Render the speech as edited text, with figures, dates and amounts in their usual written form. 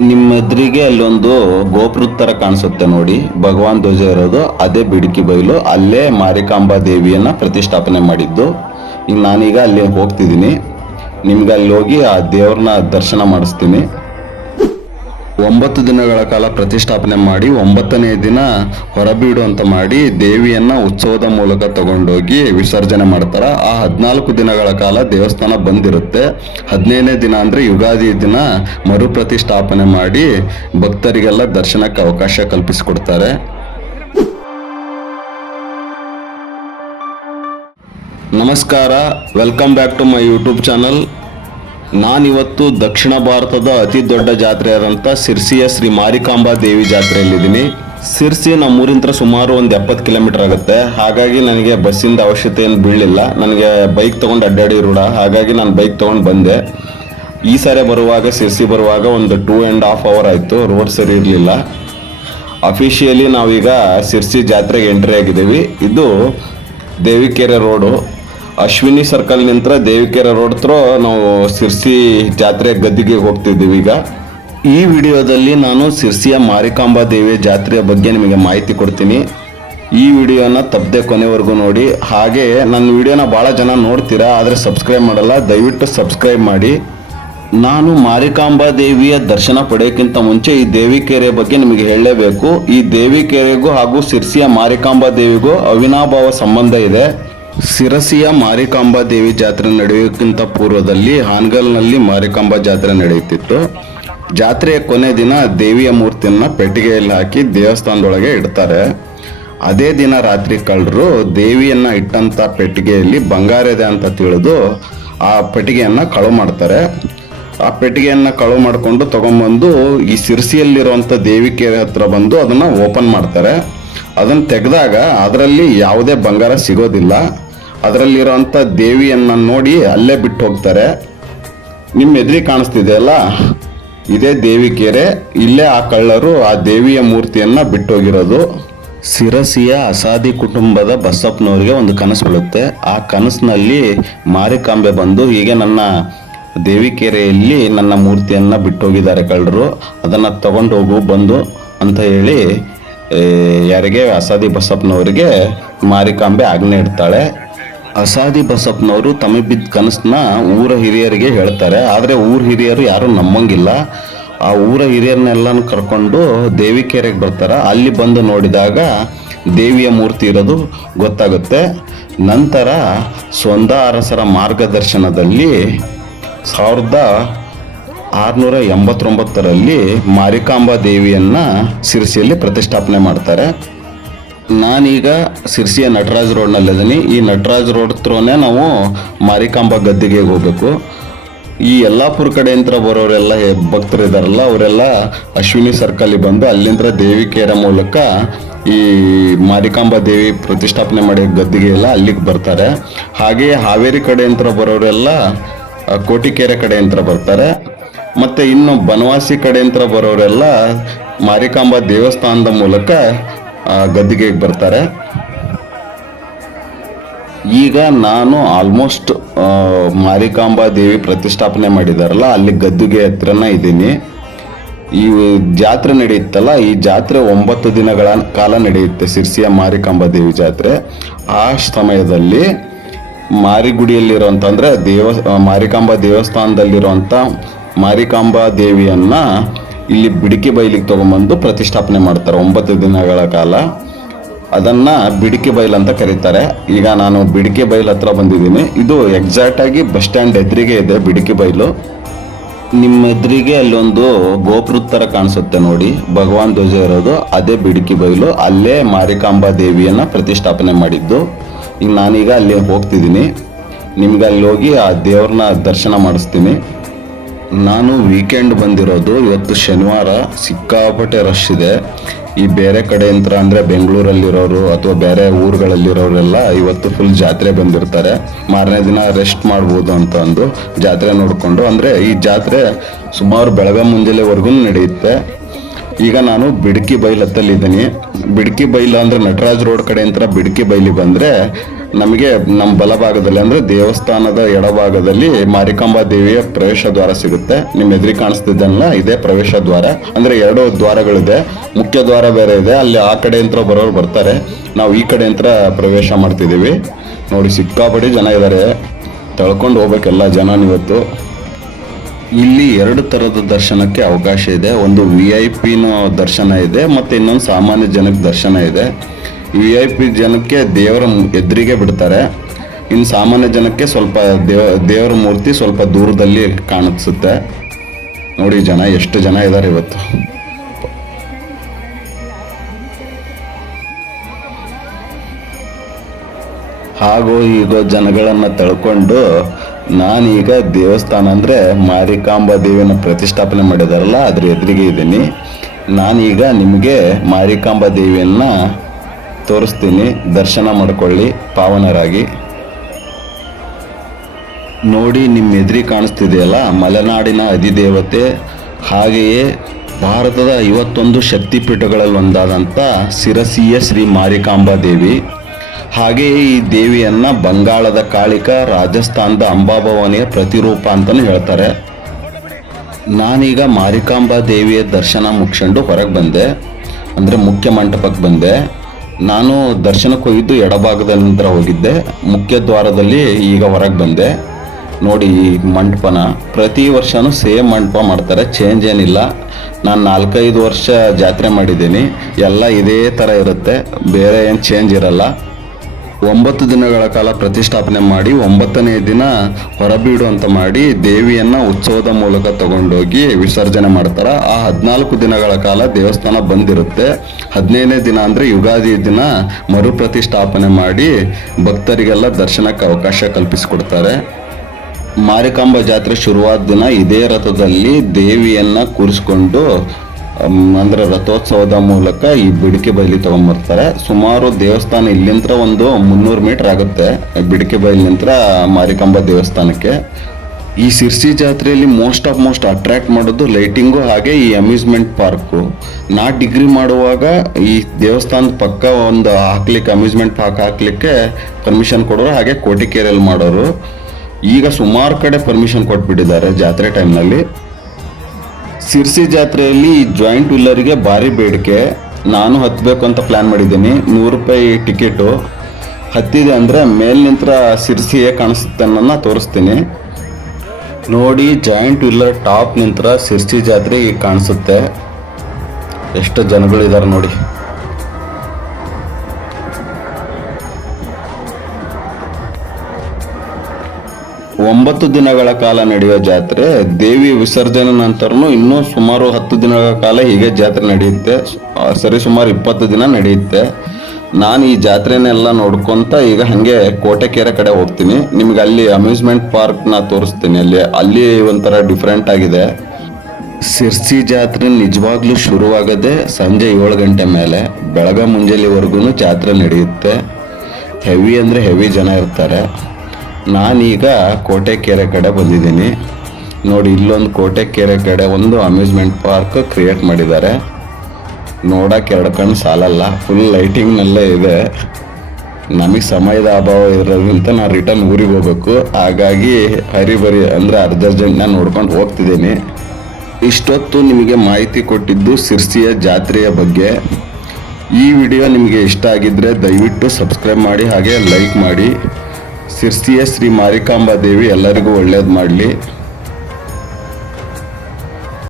ನಿಮ್ಮ ಎದುರಿಗೆ ಅಲ್ಲೊಂದು ಗೋಪುರದ ಥರ ಕಾಣಿಸುತ್ತೆ ನೋಡಿ, ಭಗವಾನ್ ಧ್ವಜ ಇರೋದು ಅದೇ ಬಿಡಿಕಿ ಬೈಲು. ಅಲ್ಲೇ ಮಾರಿಕಾಂಬಾ ದೇವಿಯನ್ನ ಪ್ರತಿಷ್ಠಾಪನೆ ಮಾಡಿದ್ದು. ಈಗ ನಾನೀಗ ಅಲ್ಲಿ ಹೋಗ್ತಿದ್ದೀನಿ. ನಿಮ್ಗೆ ಅಲ್ಲಿ ಹೋಗಿ ಆ ದೇವ್ರನ್ನ ದರ್ಶನ ಮಾಡಿಸ್ತೀನಿ. 9 ದಿನಗಳ ಕಾಲ ಪ್ರತಿಷ್ಠಾಪನೆ ಮಾಡಿ 9ನೇ ದಿನ ಹೊರಬೀಡು ಅಂತ ಮಾಡಿ ದೇವಿಯನ್ನ ಉತ್ಸವದ ಮೂಲಕ ತಗೊಂಡೋಗಿ ವಿಸರ್ಜನೆ ಮಾಡ್ತಾರೆ. ಆ 14 ದಿನಗಳ ಕಾಲ ದೇವಸ್ಥಾನ ಬಂದಿರುತ್ತೆ. 15ನೇ ದಿನ ಅಂದ್ರೆ ಯುಗಾದಿ ದಿನ ಮರು ಪ್ರತಿಷ್ಠಾಪನೆ ಮಾಡಿ ಭಕ್ತರಿಗೆಲ್ಲ ದರ್ಶನಕ್ಕೆ ಅವಕಾಶ ಕಲ್ಪಿಸಿಕೊಡ್ತಾರೆ. ನಮಸ್ಕಾರ, welcome back to my YouTube channel. ನಾನಿವತ್ತು ದಕ್ಷಿಣ ಭಾರತದ ಅತಿ ದೊಡ್ಡ ಜಾತ್ರೆಯಾದಂಥ ಸಿರ್ಸಿಯ ಶ್ರೀ ಮಾರಿಕಾಂಬಾ ದೇವಿ ಜಾತ್ರೆಯಲ್ಲಿದ್ದೀನಿ. ಸಿರ್ಸಿ ನಮ್ಮೂರಿಂತ್ರ ಸುಮಾರು ಒಂದು 70 ಕಿಲೋಮೀಟರ್ ಆಗುತ್ತೆ. ಹಾಗಾಗಿ ನನಗೆ ಬಸ್ಸಿಂದ ಅವಶ್ಯಕತೆ ಏನು ಬೀಳಲಿಲ್ಲ. ನನಗೆ ಬೈಕ್ ತೊಗೊಂಡು ಅಡ್ಡಾಡಿ ರೂಢ, ಹಾಗಾಗಿ ನಾನು ಬೈಕ್ ತೊಗೊಂಡು ಬಂದೆ. ಈ ಸಾರಿ ಬರುವಾಗ ಸಿರ್ಸಿ ಬರುವಾಗ ಒಂದು 2.5 ಅವರ್ ಆಯಿತು. ರೋಡ್ ಸರಿ ಇರಲಿಲ್ಲ. ಅಫಿಷಿಯಲಿ ನಾವೀಗ ಸಿರ್ಸಿ ಜಾತ್ರೆಗೆ ಎಂಟ್ರಿ ಆಗಿದ್ದೀವಿ. ಇದು ದೇವಿಕೆರೆ ರೋಡು. ಅಶ್ವಿನಿ ಸರ್ಕಲ್ ನಿಂತರ ದೇವಿಕೆರೆ ರೋಡ್ ಹತ್ರ ನಾವು ಸಿರ್ಸಿ ಜಾತ್ರೆ ಗದ್ದಿಗೆ ಹೋಗ್ತಿದ್ದೀವಿ. ಈಗ ಈ ವಿಡಿಯೋದಲ್ಲಿ ನಾನು ಸಿರ್ಸಿಯ ಮಾರಿಕಾಂಬಾ ದೇವಿಯ ಜಾತ್ರೆಯ ಬಗ್ಗೆ ನಿಮಗೆ ಮಾಹಿತಿ ಕೊಡ್ತೀನಿ. ಈ ವಿಡಿಯೋನ ತಪ್ಪದೆ ಕೊನೆವರೆಗೂ ನೋಡಿ. ಹಾಗೆ ನನ್ನ ವಿಡಿಯೋನ ಭಾಳ ಜನ ನೋಡ್ತೀರಾ, ಆದರೆ ಸಬ್ಸ್ಕ್ರೈಬ್ ಮಾಡಲ್ಲ. ದಯವಿಟ್ಟು ಸಬ್ಸ್ಕ್ರೈಬ್ ಮಾಡಿ. ನಾನು ಮಾರಿಕಾಂಬಾ ದೇವಿಯ ದರ್ಶನ ಪಡೆಯೋಕ್ಕಿಂತ ಮುಂಚೆ ಈ ದೇವಿಕೆರೆ ಬಗ್ಗೆ ನಿಮಗೆ ಹೇಳಲೇಬೇಕು. ಈ ದೇವಿಕೆರೆಗೂ ಹಾಗೂ ಸಿರ್ಸಿಯ ಮಾರಿಕಾಂಬಾ ದೇವಿಗೂ ಅವಿನಾಭಾವ ಸಂಬಂಧ ಇದೆ. ಸಿರಸಿಯ ಮಾರಿಕಾಂಬಾ ದೇವಿ ಜಾತ್ರೆ ನಡೆಯೋಕ್ಕಿಂತ ಪೂರ್ವದಲ್ಲಿ ಹಾನಗಲ್ನಲ್ಲಿ ಮಾರಿಕಾಂಬಾ ಜಾತ್ರೆ ನಡೆಯುತ್ತಿತ್ತು. ಜಾತ್ರೆಯ ಕೊನೆ ದಿನ ದೇವಿಯ ಮೂರ್ತಿಯನ್ನು ಪೆಟ್ಟಿಗೆಯಲ್ಲಿ ಹಾಕಿ ದೇವಸ್ಥಾನದೊಳಗೆ ಇಡ್ತಾರೆ. ಅದೇ ದಿನ ರಾತ್ರಿ ಕಳ್ಳರು ದೇವಿಯನ್ನ ಇಟ್ಟಂತ ಪೆಟ್ಟಿಗೆಯಲ್ಲಿ ಬಂಗಾರ ಇದೆ ಅಂತ ತಿಳಿದು ಆ ಪೆಟ್ಟಿಗೆಯನ್ನ ಕಳು ಮಾಡ್ತಾರೆ. ಆ ಪೆಟ್ಟಿಗೆಯನ್ನ ಕಳು ಮಾಡಿಕೊಂಡು ತಗೊಂಡ್ಬಂದು ಈ ಸಿರ್ಸಿಯಲ್ಲಿರುವಂಥ ದೇವಿಕೆರೆ ಹತ್ರ ಬಂದು ಅದನ್ನ ಓಪನ್ ಮಾಡ್ತಾರೆ. ಅದನ್ನು ತೆಗೆದಾಗ ಅದರಲ್ಲಿ ಯಾವುದೇ ಬಂಗಾರ ಸಿಗೋದಿಲ್ಲ. ಅದರಲ್ಲಿರುವಂಥ ದೇವಿಯನ್ನ ನೋಡಿ ಅಲ್ಲೇ ಬಿಟ್ಟು ಹೋಗ್ತಾರೆ. ನಿಮ್ಮ ಎದುರಿ ಕಾಣಿಸ್ತಿದೆಯಲ್ಲ, ಇದೇ ದೇವಿಕೆರೆ. ಇಲ್ಲೇ ಆ ಕಳ್ಳರು ಆ ದೇವಿಯ ಮೂರ್ತಿಯನ್ನ ಬಿಟ್ಟೋಗಿರೋದು. ಸಿರಸಿಯ ಅಸಾದಿ ಕುಟುಂಬದ ಬಸಪ್ಪನವರಿಗೆ ಒಂದು ಕನಸು ಬೀಳುತ್ತೆ. ಆ ಕನಸಿನಲ್ಲಿ ಮಾರಿಕಾಂಬೆ ಬಂದು ಹೀಗೆ ನನ್ನ ದೇವಿಕೆರೆಯಲ್ಲಿ ನನ್ನ ಮೂರ್ತಿಯನ್ನ ಬಿಟ್ಟೋಗಿದ್ದಾರೆ ಕಳ್ಳರು, ಅದನ್ನ ತಗೊಂಡು ಹೋಗು ಬಂದು ಅಂತ ಹೇಳಿ ಯಾರಿಗೆ ಅಸಾದಿ ಬಸಪ್ಪನವರಿಗೆ ಮಾರಿಕಾಂಬೆ ಆಜ್ಞೆ ಇಡ್ತಾಳೆ. ಅಸಾದಿ ಬಸಪ್ಪನವರು ತಮಗೆ ಬಿದ್ದ ಕನಸನ್ನ ಊರ ಹಿರಿಯರಿಗೆ ಹೇಳ್ತಾರೆ. ಆದರೆ ಊರ ಹಿರಿಯರು ಯಾರು ನಂಬಂಗಿಲ್ಲ. ಆ ಊರ ಹಿರಿಯರನ್ನೆಲ್ಲನೂ ಕರ್ಕೊಂಡು ದೇವಿಕೆರೆಗೆ ಬರ್ತಾರೆ. ಅಲ್ಲಿ ಬಂದು ನೋಡಿದಾಗ ದೇವಿಯ ಮೂರ್ತಿ ಇರೋದು ಗೊತ್ತಾಗುತ್ತೆ. ನಂತರ ಸೊಂದ ಅರಸರ ಮಾರ್ಗದರ್ಶನದಲ್ಲಿ 1689ರಲ್ಲಿ ಮಾರಿಕಾಂಬಾ ದೇವಿಯನ್ನ ಸಿರ್ಸಿಯಲ್ಲಿ ಪ್ರತಿಷ್ಠಾಪನೆ ಮಾಡ್ತಾರೆ. ನಾನೀಗ ಸಿರ್ಸಿಯ ನಟರಾಜ್ ರೋಡ್ನಲ್ಲಿದ್ದೀನಿ. ಈ ನಟರಾಜ್ ರೋಡ್ ಹತ್ರನೇ ನಾವು ಮಾರಿಕಾಂಬಾ ಗದ್ದಿಗೆ ಹೋಗಬೇಕು. ಈ ಯಲ್ಲಾಪುರ ಕಡೆಯಿಂದ ಬರೋರೆಲ್ಲ ಭಕ್ತರಿದಾರಲ್ಲ, ಅವರೆಲ್ಲ ಅಶ್ವಿನಿ ಸರ್ಕಲ್ ಬಂದು ಅಲ್ಲಿಂದ ದೇವಿಕೆರೆ ಮೂಲಕ ಈ ಮಾರಿಕಾಂಬಾ ದೇವಿ ಪ್ರತಿಷ್ಠಾಪನೆ ಮಾಡಿ ಗದ್ದಿಗೆ ಎಲ್ಲ ಅಲ್ಲಿಗೆ ಬರ್ತಾರೆ. ಹಾಗೆಯೇ ಹಾವೇರಿ ಕಡೆಯಿಂದ ಬರೋರೆಲ್ಲ ಕೋಟಿಕೆರೆ ಕಡೆಯಿಂದ ಬರ್ತಾರೆ. ಮತ್ತು ಇನ್ನು ಬನವಾಸಿ ಕಡೆಯಿಂದ ಬರೋರೆಲ್ಲ ಮಾರಿಕಾಂಬಾ ದೇವಸ್ಥಾನದ ಮೂಲಕ ಗದ್ದಿಗೆ ಬರ್ತಾರೆ. ಈಗ ನಾನು ಆಲ್ಮೋಸ್ಟ್ ಮಾರಿಕಾಂಬಾ ದೇವಿ ಪ್ರತಿಷ್ಠಾಪನೆ ಮಾಡಿದಾರಲ್ಲ ಅಲ್ಲಿ ಗದ್ದಿಗೆ ಹತ್ರನ ಇದ್ದೀನಿ. ಈ ಜಾತ್ರೆ ನಡೆಯುತ್ತಲ್ಲ, ಈ ಜಾತ್ರೆ 9 ದಿನಗಳ ಕಾಲ ನಡೆಯುತ್ತೆ. ಸಿರ್ಸಿಯ ಮಾರಿಕಾಂಬಾ ದೇವಿ ಜಾತ್ರೆ. ಆ ಸಮಯದಲ್ಲಿ ಮಾರಿಗುಡಿಯಲ್ಲಿರುವಂಥ ಅಂದರೆ ಮಾರಿಕಾಂಬಾ ದೇವಸ್ಥಾನದಲ್ಲಿರುವಂಥ ಮಾರಿಕಾಂಬಾ ದೇವಿಯನ್ನ ಇಲ್ಲಿ ಬಿಡಿಕಿ ಬೈಲಿಗೆ ತಗೊಂಡ್ಬಂದು ಪ್ರತಿಷ್ಠಾಪನೆ ಮಾಡ್ತಾರೆ 9 ದಿನಗಳ ಕಾಲ. ಅದನ್ನ ಬಿಡಿಕಿ ಬೈಲ್ ಅಂತ ಕರೀತಾರೆ. ಈಗ ನಾನು ಬಿಡಿಕಿ ಬೈಲ್ ಹತ್ರ ಬಂದಿದ್ದೀನಿ. ಇದು ಎಕ್ಸಾಕ್ಟ್ ಆಗಿ ಬಸ್ ಸ್ಟ್ಯಾಂಡ್ ಎದುರಿಗೆ ಇದೆ ಬಿಡಿಕಿ ಬೈಲು. ನಿಮ್ಮ ಎದುರಿಗೆ ಅಲ್ಲೊಂದು ಗೋಪುರದ ಥರ ಕಾಣಿಸುತ್ತೆ ನೋಡಿ, ಭಗವಾನ್ ಧ್ವಜ ಇರೋದು ಅದೇ ಬಿಡಿಕಿ ಬೈಲು. ಅಲ್ಲೇ ಮಾರಿಕಾಂಬಾ ದೇವಿಯನ್ನ ಪ್ರತಿಷ್ಠಾಪನೆ ಮಾಡಿದ್ದು. ಈಗ ನಾನೀಗ ಅಲ್ಲಿ ಹೋಗ್ತಿದ್ದೀನಿ. ನಿಮ್ಗೆ ಅಲ್ಲಿ ಹೋಗಿ ಆ ದೇವ್ರನ್ನ ದರ್ಶನ ಮಾಡಿಸ್ತೀನಿ. ನಾನು ವೀಕೆಂಡ್ ಬಂದಿರೋದು. ಇವತ್ತು ಶನಿವಾರ, ಸಿಕ್ಕಾಪಟ್ಟೆ ರಶ್ ಇದೆ. ಈ ಬೇರೆ ಕಡೆಯಿಂದ ಅಂದರೆ ಬೆಂಗಳೂರಲ್ಲಿರೋರು ಅಥವಾ ಬೇರೆ ಊರುಗಳಲ್ಲಿರೋರೆಲ್ಲ ಇವತ್ತು ಫುಲ್ ಜಾತ್ರೆ ಬಂದಿರ್ತಾರೆ. ಮಾರನೇ ದಿನ ರೆಸ್ಟ್ ಮಾಡ್ಬೋದು ಅಂತ ಅಂದು ಜಾತ್ರೆ ನೋಡಿಕೊಂಡು, ಅಂದರೆ ಈ ಜಾತ್ರೆ ಸುಮಾರು ಬೆಳಗ್ಗೆ ಮುಂಜಾನೆವರೆಗೂ ನಡೆಯುತ್ತೆ. ಈಗ ನಾನು ಬಿಡಿಕಿ ಬೈಲ್ ಹತ್ತಲ್ಲಿದ್ದೀನಿ. ಬಿಡಿಕಿ ಬೈಲ್ ಅಂದರೆ ನಟರಾಜ್ ರೋಡ್ ಕಡೆ ಅಂತ ಬಿಡಿಕಿ ಬೈಲಿಗೆ ಬಂದರೆ ನಮಗೆ ನಮ್ಮ ಬಲಭಾಗದಲ್ಲಿ ಅಂದರೆ ದೇವಸ್ಥಾನದ ಎಡಭಾಗದಲ್ಲಿ ಮಾರಿಕಾಂಬಾ ದೇವಿಯ ಪ್ರವೇಶ ದ್ವಾರ ಸಿಗುತ್ತೆ. ನಿಮ್ಮ ಎದುರಿ ಕಾಣಿಸ್ತಿದ್ದಲ್ಲ, ಇದೇ ಪ್ರವೇಶ ದ್ವಾರ. ಅಂದರೆ 2 ದ್ವಾರಗಳಿದೆ, ಮುಖ್ಯ ದ್ವಾರ ಬೇರೆ ಇದೆ. ಅಲ್ಲಿ ಆ ಕಡೆಯಿಂದ ಬರೋರು ಬರ್ತಾರೆ, ನಾವು ಈ ಕಡೆಯಿಂದ ಪ್ರವೇಶ ಮಾಡ್ತಿದ್ದೀವಿ. ನೋಡಿ ಸಿಕ್ಕಾಪಟ್ಟೆ ಜನ ಇದ್ದಾರೆ, ತಳ್ಕೊಂಡು ಹೋಗ್ಬೇಕೆಲ್ಲ ಜನ ಇವತ್ತು. ಇಲ್ಲಿ 2 ಥರದ ದರ್ಶನಕ್ಕೆ ಅವಕಾಶ ಇದೆ. ಒಂದು VIP ದರ್ಶನ ಇದೆ, ಮತ್ತು ಇನ್ನೊಂದು ಸಾಮಾನ್ಯ ಜನಕ್ಕೆ ದರ್ಶನ ಇದೆ. VIP ಜನಕ್ಕೆ ದೇವರ ಎದುರಿಗೆ ಬಿಡ್ತಾರೆ, ಇನ್ನು ಸಾಮಾನ್ಯ ಜನಕ್ಕೆ ಸ್ವಲ್ಪ ದೇವರ ಮೂರ್ತಿ ಸ್ವಲ್ಪ ದೂರದಲ್ಲಿ ಕಾಣಿಸುತ್ತೆ. ನೋಡಿ ಜನ ಎಷ್ಟು ಜನ ಇದ್ದಾರೆ ಇವತ್ತು. ಹಾಗೂ ಈಗ ಜನಗಳನ್ನು ತಳ್ಕೊಂಡು ನಾನೀಗ ದೇವಸ್ಥಾನ ಅಂದರೆ ಮಾರಿಕಾಂಬಾ ದೇವಿನ ಪ್ರತಿಷ್ಠಾಪನೆ ಮಾಡಿದಾರಲ್ಲ ಅದ್ರ ಎದುರಿಗೆ ಇದ್ದೀನಿ. ನಾನೀಗ ನಿಮಗೆ ಮಾರಿಕಾಂಬಾ ದೇವಿಯನ್ನು ತೋರಿಸ್ತೀನಿ, ದರ್ಶನ ಮಾಡ್ಕೊಳ್ಳಿ ಪಾವನರಾಗಿ. ನೋಡಿ ನಿಮ್ಮ ಎದುರಿ ಕಾಣಿಸ್ತಿದೆಯಲ್ಲ, ಮಲೆನಾಡಿನ ಅಧಿದೇವತೆ, ಹಾಗೆಯೇ ಭಾರತದ 51 ಶಕ್ತಿಪೀಠಗಳಲ್ಲಿ ಒಂದಾದಂಥ ಶಿರಸಿಯ ಶ್ರೀ ಮಾರಿಕಾಂಬಾ ದೇವಿ. ಹಾಗೆಯೇ ಈ ದೇವಿಯನ್ನು ಬಂಗಾಳದ ಕಾಳಿಕ, ರಾಜಸ್ಥಾನದ ಅಂಬಾಭವಾನಿಯ ಪ್ರತಿರೂಪ ಅಂತಲೂ ಹೇಳ್ತಾರೆ. ನಾನೀಗ ಮಾರಿಕಾಂಬಾ ದೇವಿಯ ದರ್ಶನ ಮುಗಿಸ್ಕೊಂಡು ಹೊರಗೆ ಬಂದೆ, ಅಂದರೆ ಮುಖ್ಯ ಮಂಟಪಕ್ಕೆ ಬಂದೆ. ನಾನು ದರ್ಶನಕ್ಕೆ ಹೋಗಿದ್ದು ಎಡಭಾಗದಿಂದ ಹೋಗಿದ್ದೆ, ಮುಖ್ಯ ದ್ವಾರದಲ್ಲಿ ಈಗ ಹೊರಗೆ ಬಂದೆ. ನೋಡಿ ಈ ಮಂಟಪನ ಪ್ರತಿ ವರ್ಷವೂ ಸೇಮ್ ಮಂಟಪ ಮಾಡ್ತಾರೆ, ಚೇಂಜ್ ಏನಿಲ್ಲ. ನಾನು 4-5 ವರ್ಷ ಜಾತ್ರೆ ಮಾಡಿದ್ದೀನಿ, ಎಲ್ಲ ಇದೇ ಥರ ಇರುತ್ತೆ, ಬೇರೆ ಏನು ಚೇಂಜ್ ಇರಲ್ಲ. 9 ದಿನಗಳ ಕಾಲ ಪ್ರತಿಷ್ಠಾಪನೆ ಮಾಡಿ 9ನೇ ದಿನ ಹೊರಬೀಡು ಅಂತ ಮಾಡಿ ದೇವಿಯನ್ನು ಉತ್ಸವದ ಮೂಲಕ ತಗೊಂಡೋಗಿ ವಿಸರ್ಜನೆ ಮಾಡ್ತಾರೆ. ಆ 14 ದಿನಗಳ ಕಾಲ ದೇವಸ್ಥಾನ ಬಂದಿರುತ್ತೆ. 15ನೇ ದಿನ ಅಂದರೆ ಯುಗಾದಿ ದಿನ ಮರುಪ್ರತಿಷ್ಠಾಪನೆ ಮಾಡಿ ಭಕ್ತರಿಗೆಲ್ಲ ದರ್ಶನಕ್ಕೆ ಅವಕಾಶ ಕಲ್ಪಿಸಿಕೊಡ್ತಾರೆ. ಮಾರಿಕಾಂಬಾ ಜಾತ್ರೆ ಶುರುವಾದ ದಿನ ಇದೇ ರಥದಲ್ಲಿ ದೇವಿಯನ್ನು ಕೂರಿಸ್ಕೊಂಡು ಅಂದರೆ ರಥೋತ್ಸವದ ಮೂಲಕ ಈ ಬಿಡಿಕೆ ಬೈಲಿ ತೊಗೊಂಬರ್ತಾರೆ. ಸುಮಾರು ದೇವಸ್ಥಾನ ಇಲ್ಲಿಂದ ಒಂದು 300 ಮೀಟರ್ ಆಗುತ್ತೆ, ಬಿಡಿಕೆ ಬೈಲಿಂದ ಮಾರಿಕಾಂಬಾ ದೇವಸ್ಥಾನಕ್ಕೆ. ಈ ಸಿರ್ಸಿ ಜಾತ್ರೆಯಲ್ಲಿ ಮೋಸ್ಟ್ ಅಟ್ರಾಕ್ಟ್ ಮಾಡೋದು ಲೈಟಿಂಗು, ಹಾಗೆ ಈ ಅಮ್ಯೂಸ್ಮೆಂಟ್ ಪಾರ್ಕು. ನಾ ಡಿಗ್ರಿ ಮಾಡುವಾಗ ಈ ದೇವಸ್ಥಾನದ ಪಕ್ಕ ಒಂದು ಹಾಕ್ಲಿಕ್ಕೆ ಅಮ್ಯೂಸ್ಮೆಂಟ್ ಪಾರ್ಕ್ ಹಾಕ್ಲಿಕ್ಕೆ ಪರ್ಮಿಷನ್ ಕೊಡೋರು, ಹಾಗೆ ಕೋಟಿಕೆರೆಯಲ್ಲಿ ಮಾಡೋರು. ಈಗ ಸುಮಾರು ಕಡೆ ಪರ್ಮಿಷನ್ ಕೊಟ್ಬಿಟ್ಟಿದ್ದಾರೆ ಜಾತ್ರೆ ಟೈಮ್ನಲ್ಲಿ. ಸಿರ್ಸಿ ಜಾತ್ರೆಯಲ್ಲಿ ಜಾಯಿಂಟ್ ವಿಲ್ಲರಿಗೆ ಭಾರಿ ಬೇಡಿಕೆ. ನಾನು ಹತ್ತಬೇಕು ಅಂತ ಪ್ಲ್ಯಾನ್ ಮಾಡಿದ್ದೀನಿ. 100 ರೂಪಾಯಿ ಟಿಕೆಟು. ಹತ್ತಿದೆ ಅಂದರೆ ಮೇಲಿನಿಂದ ಸಿರ್ಸಿ ಹೇಗೆ ಕಾಣಿಸುತ್ತೆ ಅನ್ನೋದನ್ನ ತೋರಿಸ್ತೀನಿ. ನೋಡಿ ಜಾಯಿಂಟ್ ವಿಲ್ಲರ್ ಟಾಪ್ ನಿಂತ್ರ ಸಿರ್ಸಿ ಜಾತ್ರೆ ಈಗ ಕಾಣಿಸುತ್ತೆ. ಎಷ್ಟು ಜನಗಳಿದ್ದಾರೆ ನೋಡಿ. 9 ದಿನಗಳ ಕಾಲ ನಡೆಯುವ ಜಾತ್ರೆ. ದೇವಿ ವಿಸರ್ಜನೆ ನಂತರನೂ ಇನ್ನೂ ಸುಮಾರು 10 ದಿನಗಳ ಕಾಲ ಹೀಗೆ ಜಾತ್ರೆ ನಡೆಯುತ್ತೆ. ಸರಿ ಸುಮಾರು 20 ದಿನ ನಡೆಯುತ್ತೆ. ನಾನು ಈ ಜಾತ್ರೆನೆಲ್ಲ ನೋಡ್ಕೊತ ಈಗ ಹಾಗೆ ಕೋಟೆಕೆರೆ ಕಡೆ ಹೋಗ್ತೀನಿ. ನಿಮ್ಗೆ ಅಲ್ಲಿ ಅಮ್ಯೂಸ್ಮೆಂಟ್ ಪಾರ್ಕ್ನ ತೋರಿಸ್ತೀನಿ. ಅಲ್ಲಿ ಒಂಥರ ಡಿಫ್ರೆಂಟ್ ಆಗಿದೆ. ಸಿರ್ಸಿ ಜಾತ್ರೆ ನಿಜವಾಗ್ಲೂ ಶುರುವಾಗದೆ ಸಂಜೆ 7 ಗಂಟೆ ಮೇಲೆ, ಬೆಳಗ್ಗೆ ಮುಂಜಾನೆವರೆಗೂ ಜಾತ್ರೆ ನಡೆಯುತ್ತೆ. ಹೆವಿ ಅಂದರೆ ಹೆವಿ ಜನ ಇರ್ತಾರೆ. ನಾನೀಗ ಕೋಟೆಕೆರೆ ಕಡೆ ಬಂದಿದ್ದೀನಿ. ನೋಡಿ ಇಲ್ಲೊಂದು ಕೋಟೆಕೆರೆ ಕಡೆ ಒಂದು ಅಮ್ಯೂಸ್ಮೆಂಟ್ ಪಾರ್ಕ್ ಕ್ರಿಯೇಟ್ ಮಾಡಿದ್ದಾರೆ. ನೋಡೋಕೆ 2 ಕಣ್ಣು ಸಾಲಲ್ಲ, ಫುಲ್ ಲೈಟಿಂಗ್ನಲ್ಲೇ ಇದೆ. ನಮಗೆ ಸಮಯದ ಅಭಾವ ಇರೋದ್ರಿಂದ ನಾನು ರಿಟರ್ನ್ ಊರಿಗೆ ಹೋಗ್ಬೇಕು. ಹಾಗಾಗಿ ಹರಿಬರಿ ಅಂದರೆ ಅರ್ಜೆಂಟ್ನ ನೋಡ್ಕೊಂಡು ಹೋಗ್ತಿದ್ದೀನಿ. ಇಷ್ಟೊತ್ತು ನಿಮಗೆ ಮಾಹಿತಿ ಕೊಟ್ಟಿದ್ದು ಸಿರ್ಸಿಯ ಜಾತ್ರೆಯ ಬಗ್ಗೆ. ಈ ವಿಡಿಯೋ ನಿಮಗೆ ಇಷ್ಟ ಆಗಿದ್ದರೆ ದಯವಿಟ್ಟು ಸಬ್ಸ್ಕ್ರೈಬ್ ಮಾಡಿ, ಹಾಗೆ ಲೈಕ್ ಮಾಡಿ. ಸಿರ್ಸಿಯ ಶ್ರೀ ಮಾರಿಕಾಂಬಾ ದೇವಿ ಎಲ್ಲರಿಗೂ ಒಳ್ಳೇದು ಮಾಡಲಿ.